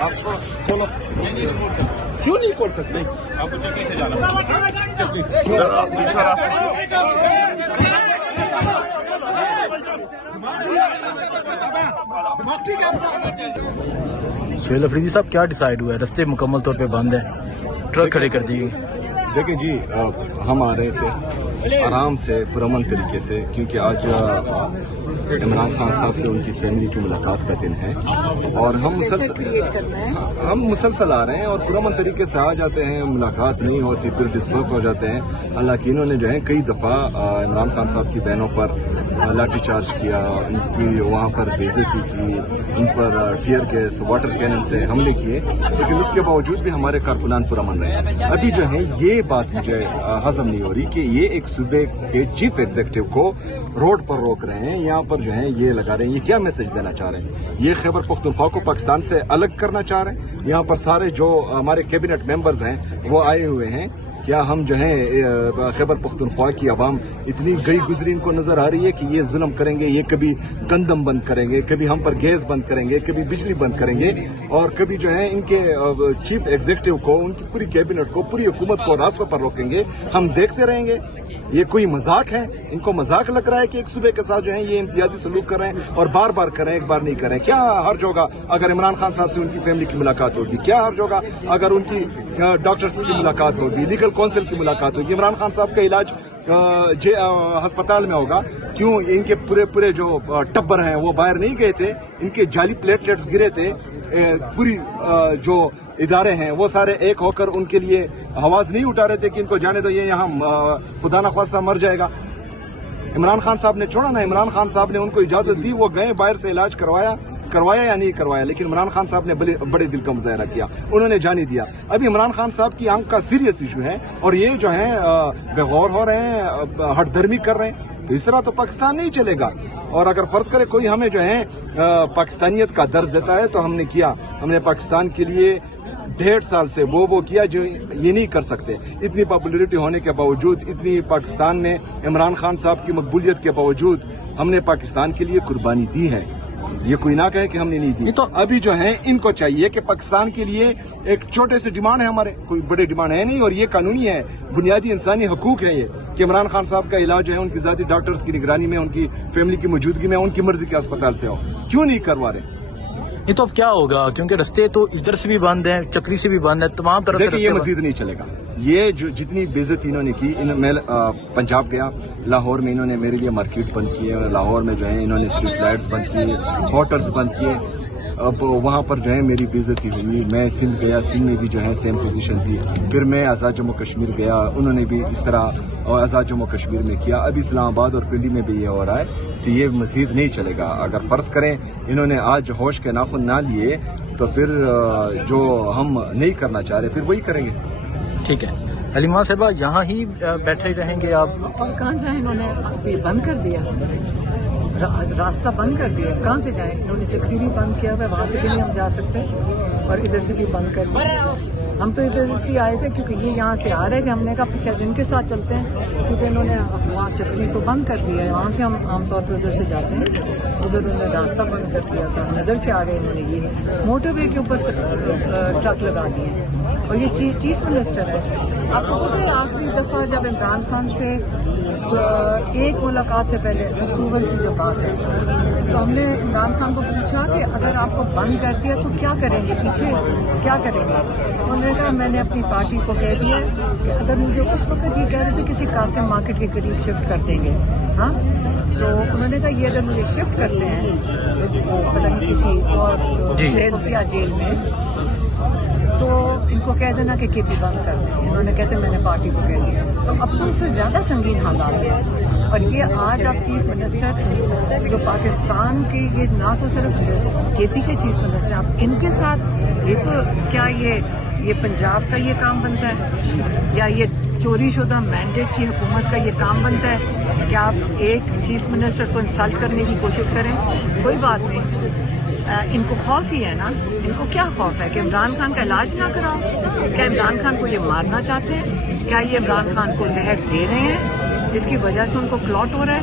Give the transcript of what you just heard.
آپ کو کیوں نہیں کھول سکتے؟ آپ کو چکی سے جانا چکی سے سہیل افریدی صاحب کیا ڈیسائیڈ ہوا ہے؟ رستے مکمل طور پہ بند ہیں، ٹرک کھڑے کر دیے گئے۔ دیکھیں جی، ہم آ رہے تھے آرام سے پرامن طریقے سے، کیونکہ آج عمران خان صاحب سے ان کی فیملی کی ملاقات کا دن ہے، اور ہم مسلسل آ رہے ہیں اور پرامن طریقے سے آ جاتے ہیں، ملاقات نہیں ہوتی پھر ڈسپرس ہو جاتے ہیں۔ حالانکہ انہوں نے جو ہے کئی دفعہ عمران خان صاحب کی بہنوں پر لاٹھی چارج کیا، ان کی وہاں پر بے عزتی کی، ان پر ٹیئر گیس واٹر کینن سے حملے کیے، لیکن اس کے باوجود بھی ہمارے کارکنان پرامن رہے۔ ابھی جو ہے یہ بات مجھے ہضم نہیں ہو رہی کہ یہ ایک صوبے کے چیف ایگزیکٹو کو روڈ پر روک رہے ہیں، یہاں پر جو ہے یہ لگا رہے ہیں، یہ کیا میسج دینا چاہ رہے ہیں؟ یہ خیبر پختونخوا کو پاکستان سے الگ کرنا چاہ رہے ہیں؟ یہاں پر سارے جو ہمارے کیبنٹ ممبرز ہیں وہ آئے ہوئے ہیں، کیا ہم جو ہیں خیبر پختونخوا کی عوام اتنی گئی گزری ان کو نظر آ رہی ہے کہ یہ ظلم کریں گے، یہ کبھی گندم بند کریں گے، کبھی ہم پر گیس بند کریں گے، کبھی بجلی بند کریں گے، اور کبھی جو ہے ان کے چیف ایگزیکٹو کو، ان کی پوری کیبنٹ کو، پوری حکومت کو راستوں پر روکیں گے؟ ہم دیکھتے رہیں گے؟ یہ کوئی مذاق ہے؟ ان کو مذاق لگ رہا ہے کہ ایک صوبے کے ساتھ جو ہے یہ امتیازی سلوک کر رہے ہیں اور بار بار کریں، ایک بار نہیں کریں؟ کیا حرج ہوگا اگر عمران خان صاحب سے ان کی فیملی کی ملاقات ہوگی؟ کیا حرج ہوگا اگر ان کی ڈاکٹرز کی ملاقات ہوگی، لیگل کونسل کی ملاقات ہوگی؟ عمران خان صاحب کا علاج ہسپتال میں ہوگا، کیوں ان کے پورے جو ٹبر ہیں وہ باہر نہیں گئے تھے؟ ان کے جعلی پلیٹلیٹس گرے تھے، پوری جو ادارے ہیں وہ سارے ایک ہو کر ان کے لیے آواز نہیں اٹھا رہے تھے کہ ان کو جانے دو، یہ یہاں خدا نخواستہ مر جائے گا۔ عمران خان صاحب نے چھوڑا نا، عمران خان صاحب نے ان کو اجازت دی، وہ گئے باہر سے علاج کروایا یا نہیں کروایا، لیکن عمران خان صاحب نے بڑے دل کا مظاہرہ کیا، انہوں نے جانے دیا۔ ابھی عمران خان صاحب کی آنکھ کا سیریس ایشو ہے اور یہ جو ہے بے غور ہو رہے ہیں، ہٹ درمی کر رہے ہیں، تو اس طرح تو پاکستان نہیں چلے گا۔ اور اگر فرض کرے کوئی ہمیں جو ہے پاکستانیت کا درس دیتا ہے تو ہم نے کیا، ہم نے پاکستان کے لیے 1.5 سال سے وہ کیا جو یہ نہیں کر سکتے۔ اتنی پاپولیرٹی ہونے کے باوجود، اتنی پاکستان میں عمران خان صاحب کی مقبولیت کے باوجود ہم نے پاکستان کے لیے قربانی دی ہے، یہ کوئی نہ کہے کہ ہم نے نہیں دی۔ تو ابھی جو ہے ان کو چاہیے کہ پاکستان کے لیے ایک چھوٹے سے ڈیمانڈ ہے، ہمارے کوئی بڑے ڈیمانڈ ہے نہیں، اور یہ قانونی ہے، بنیادی انسانی حقوق ہے یہ کہ عمران خان صاحب کا علاج ہے ان کی ذاتی ڈاکٹرز کی نگرانی میں، ان کی فیملی کی موجودگی میں، ان کی مرضی کے اسپتال سے ہو، کیوں نہیں کروا رہے؟ یہ تو اب کیا ہوگا، کیونکہ رستے تو ادھر سے بھی بند ہیں، چکری سے بھی بند ہیں، تمام طرف سے۔ دیکھیں یہ مزید نہیں چلے گا، یہ جو جتنی بے عزتی انہوں نے کی، میں پنجاب گیا، لاہور میں انہوں نے میرے لیے مارکیٹ بند کی ہے، لاہور میں جو ہے انہوں نے اسٹریٹ لائٹس بند کیے، ہوٹلز بند کیے، اب وہاں پر جو ہے میری بے عزتی ہوئی۔ میں سندھ گیا، سندھ میں بھی جو ہے سیم پوزیشن تھی، پھر میں آزاد جموں کشمیر گیا، انہوں نے بھی اس طرح آزاد جموں کشمیر میں کیا، اب اسلام آباد اور پنڈی میں بھی یہ ہو رہا ہے، تو یہ مزید نہیں چلے گا۔ اگر فرض کریں انہوں نے آج ہوش کے ناخن نہ لیے تو پھر جو ہم نہیں کرنا چاہ رہے پھر وہی کریں گے۔ ٹھیک ہے حلیمہ صاحبہ، یہاں ہی بیٹھے رہیں گے آپ؟ اور کہاں جائیں؟ انہوں نے بند کر دیا، راستہ بند کر دیا، کہاں سے جائیں؟ انہوں نے چکری بھی بند کیا ہوا ہے، وہاں سے بھی نہیں ہم جا سکتے، اور ادھر سے بھی بند کر دیا۔ ہم تو ادھر اس لیے آئے تھے کیونکہ یہ یہاں سے آ رہے تھے، ہم نے کہا پیچھے ان کے ساتھ چلتے ہیں، کیونکہ انہوں نے وہاں چکری تو بند کر دیا ہے، وہاں سے ہم عام طور پہ ادھر سے جاتے ہیں، ادھر انہوں نے راستہ بند کر دیا تھا، ہم ادھر سے آ گئے، انہوں نے یہ موٹر وے کے اوپر سے ٹرک لگا دیے، اور یہ چیف منسٹر ہے۔ آپ کو پتہ ہے آخری دفعہ جب عمران خان سے ایک ملاقات سے پہلے اکتوبر کی جو بات ہے، تو ہم نے عمران خان کو پوچھا کہ اگر آپ کو بند کر دیا تو کیا کریں گے، پیچھے کیا کریں گے؟ انہوں نے کہا میں نے اپنی پارٹی کو کہہ دیا کہ اگر مجھے اس وقت یہ کہہ رہے تھے کسی قاسم مارکیٹ کے قریب شفٹ کر دیں گے، ہاں تو انہوں نے کہا یہ اگر مجھے شفٹ کرتے ہیں تو پتہ نہیں کسی اور خفیہ جیل میں، تو ان کو کہہ دینا کہ کے پی بند کر دیں۔ انہوں نے کہتے میں نے پارٹی کو کہہ دیا، تو اب تو اس سے زیادہ سنگین حالات ہیں، اور یہ آج آپ چیف منسٹر جو پاکستان کے، یہ نہ تو صرف کے پی کے چیف منسٹر، آپ ان کے ساتھ یہ تو کیا یہ پنجاب کا یہ کام بنتا ہے، یا یہ چوری شدہ مینڈیٹ کی حکومت کا یہ کام بنتا ہے کہ آپ ایک چیف منسٹر کو انسلٹ کرنے کی کوشش کریں؟ کوئی بات نہیں، ان کو خوف ہی ہے نا، ان کو کیا خوف ہے کہ عمران خان کا علاج نہ کراؤ؟ کیا عمران خان کو یہ مارنا چاہتے ہیں؟ کیا یہ عمران خان کو زہر دے رہے ہیں جس کی وجہ سے ان کو کلاٹ ہو رہا ہے؟